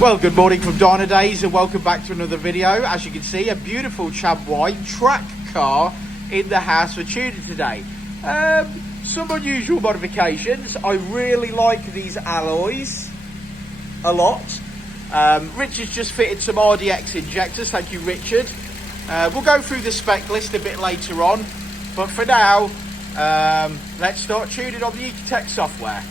Well, good morning from Dynodaze and welcome back to another video. As you can see, a beautiful Chab White track car in the house for tuning today. Some unusual modifications. I really like these alloys a lot. Richard's just fitted some RDX injectors. Thank you, Richard. We'll go through the spec list a bit later on, but for now, let's start tuning on the Ecutek software.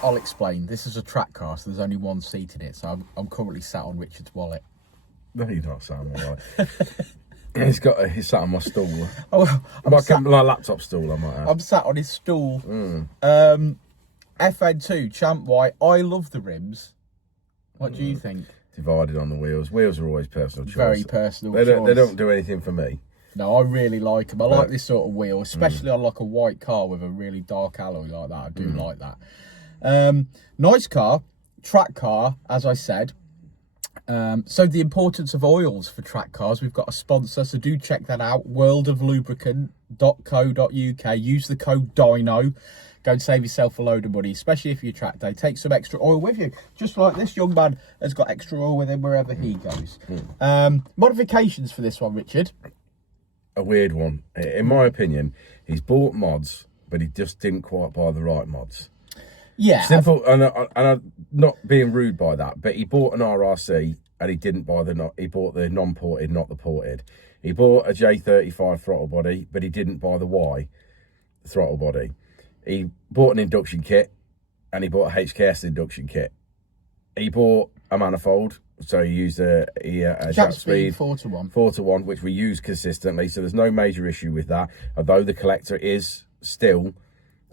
I'll explain. This is a track car, so there's only one seat in it. So I'm currently sat on Richard's wallet. No, you're not sat on my wallet. He's sat on my stool. Oh, my laptop stool, I might have. I'm sat on his stool. FN2 Champ White. I love the rims. What do you think? Divided on the wheels. Wheels are always personal choice. Very personal They choice. They don't do anything for me. No, I really like them. I like this sort of wheel, especially on like a white car with a really dark alloy like that. I do like that. Nice car, track car, as I said. So the importance of oils for track cars, we've got a sponsor, so do check that out, worldoflubricant.co.uk. Use the code DINO. Go and save yourself a load of money, especially if you're track day. Take some extra oil with you, just like this young man has got extra oil with him wherever he goes. Modifications for this one, Richard? A weird one. In my opinion, he's bought mods, but he just didn't quite buy the right mods. Yeah. Simple, and I'm not being rude by that, but he bought an RRC and he didn't buy he bought the non-ported, not the ported. He bought a J35 throttle body, but he didn't buy the Y throttle body. He bought an induction kit and he bought a HKS induction kit. He bought a manifold, so he used a Japspeed 4-to-1. 4-to-1, which we use consistently, so there's no major issue with that, although the collector is still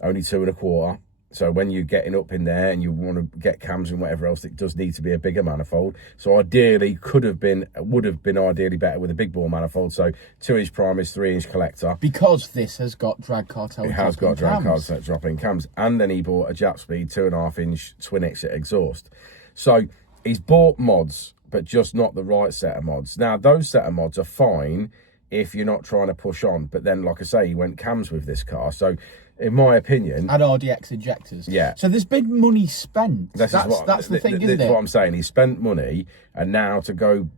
only 2 1/4. So when you're getting up in there and you want to get cams and whatever else, it does need to be a bigger manifold. So ideally, would have been ideally better with a big bore manifold. So 2-inch primers, 3-inch collector. Because this has got drag cartel. It has got drag cartel dropping cams. And then he bought a Japspeed 2.5-inch twin exit exhaust. So he's bought mods, but just not the right set of mods. Now, those set of mods are fine if you're not trying to push on. But then, like I say, he went cams with this car. So, in my opinion... And RDX injectors. Yeah. So there's been money spent. That's the thing, isn't it? That's what I'm saying. He spent money, and now to go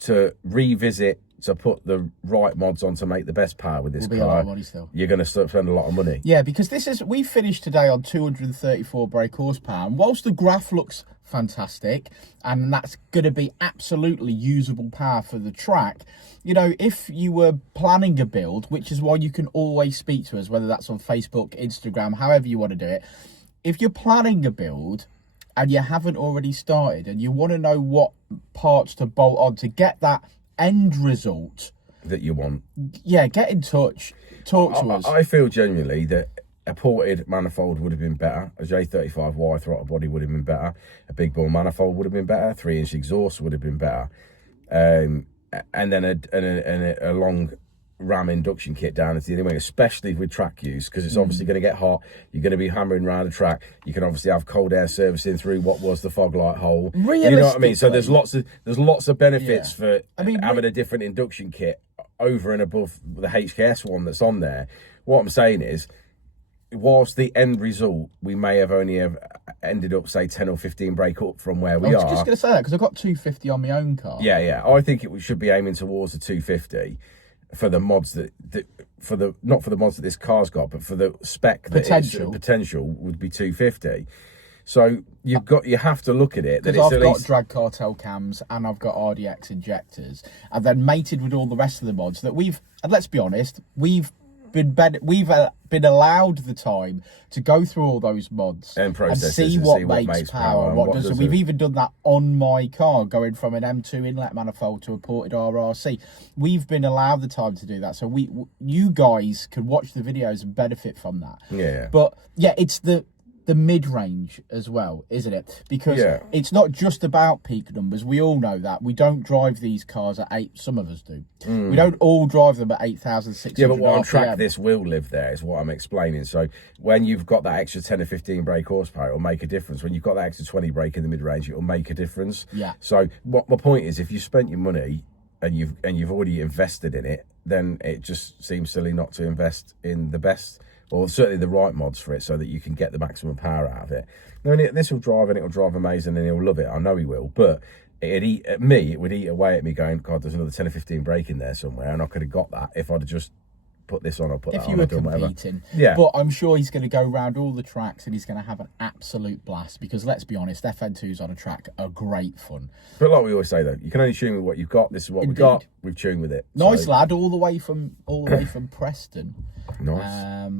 to revisit, to put the right mods on to make the best power with this car, a lot of money still. You're going to spend a lot of money. Yeah, because we finished today on 234 brake horsepower, and whilst the graph looks fantastic, and that's going to be absolutely usable power for the track, you know, if you were planning a build, which is why you can always speak to us, whether that's on Facebook, Instagram, however you want to do it, if you're planning a build and you haven't already started and you want to know what parts to bolt on to get that end result that you want, yeah, get in touch, talk to us. I feel genuinely that a ported manifold would have been better. A J35Y throttle body would have been better. A big bore manifold would have been better. 3-inch exhaust would have been better. And then a long ram induction kit down into the other wing, especially with track use, because it's obviously going to get hot. You're going to be hammering around the track. You can obviously have cold air servicing through what was the fog light hole. You know what I mean? So there's lots of benefits for having a different induction kit over and above the HKS one that's on there. What I'm saying is, whilst the end result, we may have only ended up, say, 10 or 15 brake up from where we are. I was just going to say that, because I've got 250 on my own car. Yeah. I think we should be aiming towards the 250 for the mods not for the mods that this car's got, but for the spec potential would be 250. So you have to look at it. Because I've got drag cartel cams and I've got RDX injectors, and then mated with all the rest of the mods that and let's be honest, we've been allowed the time to go through all those mods and see what makes power and what doesn't. We've even done that on my car, going from an M2 inlet manifold to a ported RRC. We've been allowed the time to do that, so you guys can watch the videos and benefit from that. Yeah. But yeah, it's the mid-range as well, isn't it? Because it's not just about peak numbers. We all know that. We don't drive these cars at 8, some of us do. We don't all drive them at 8,600 Yeah, but what on RPM. track this will live there is what I'm explaining. So when you've got that extra 10 or 15 brake horsepower, it'll make a difference. When you've got that extra 20 brake in the mid-range, it'll make a difference. Yeah. So what my point is, if you spent your money and you've already invested in it, then it just seems silly not to invest in the best, or certainly the right mods for it, so that you can get the maximum power out of it. I mean, this will drive, and it will drive amazing, and he'll love it. I know he will, but it would eat away at me going, God, there's another 10 or 15 brake in there somewhere, and I could have got that if I'd have just put this on or put that on. If you were competing. Yeah. But I'm sure he's going to go around all the tracks and he's going to have an absolute blast, because let's be honest, FN2s on a track are great fun. But like we always say, though, you can only tune with what you've got. This is what we've got. We've tuned with it. Nice lad, all the way from Preston. Nice.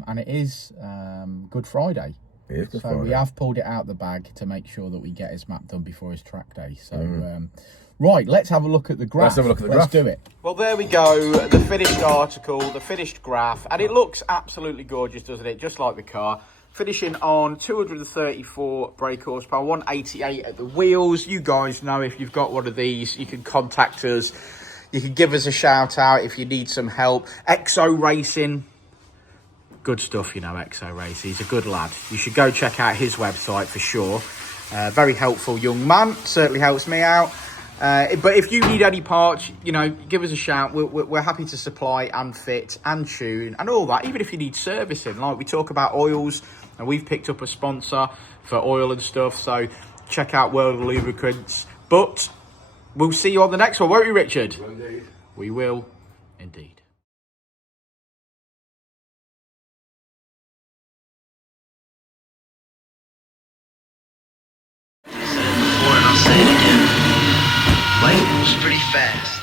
And it is Good Friday. It is Good So Friday. we have pulled it out the bag to make sure that we get his map done before his track day. So, right, let's have a look at the graph. Let's have a look at the graph. graph. Do it. Well, there we go, the finished article, the finished graph, and it looks absolutely gorgeous, doesn't it? Just like the car. Finishing on 234 brake horsepower, 188 at the wheels. You guys know, if you've got one of these, you can contact us. You can give us a shout out if you need some help. Exo Racing, good stuff, you know, Exo Racing. He's a good lad. You should go check out his website for sure. Very helpful young man, certainly helps me out. But if you need any parts, you know, give us a shout. We're happy to supply and fit and tune and all that. Even if you need servicing, like we talk about oils, and we've picked up a sponsor for oil and stuff. So check out World of Lubricants. But we'll see you on the next one, won't we, Richard? Indeed. We will, indeed. Before and I'll say it again. Life moves pretty fast.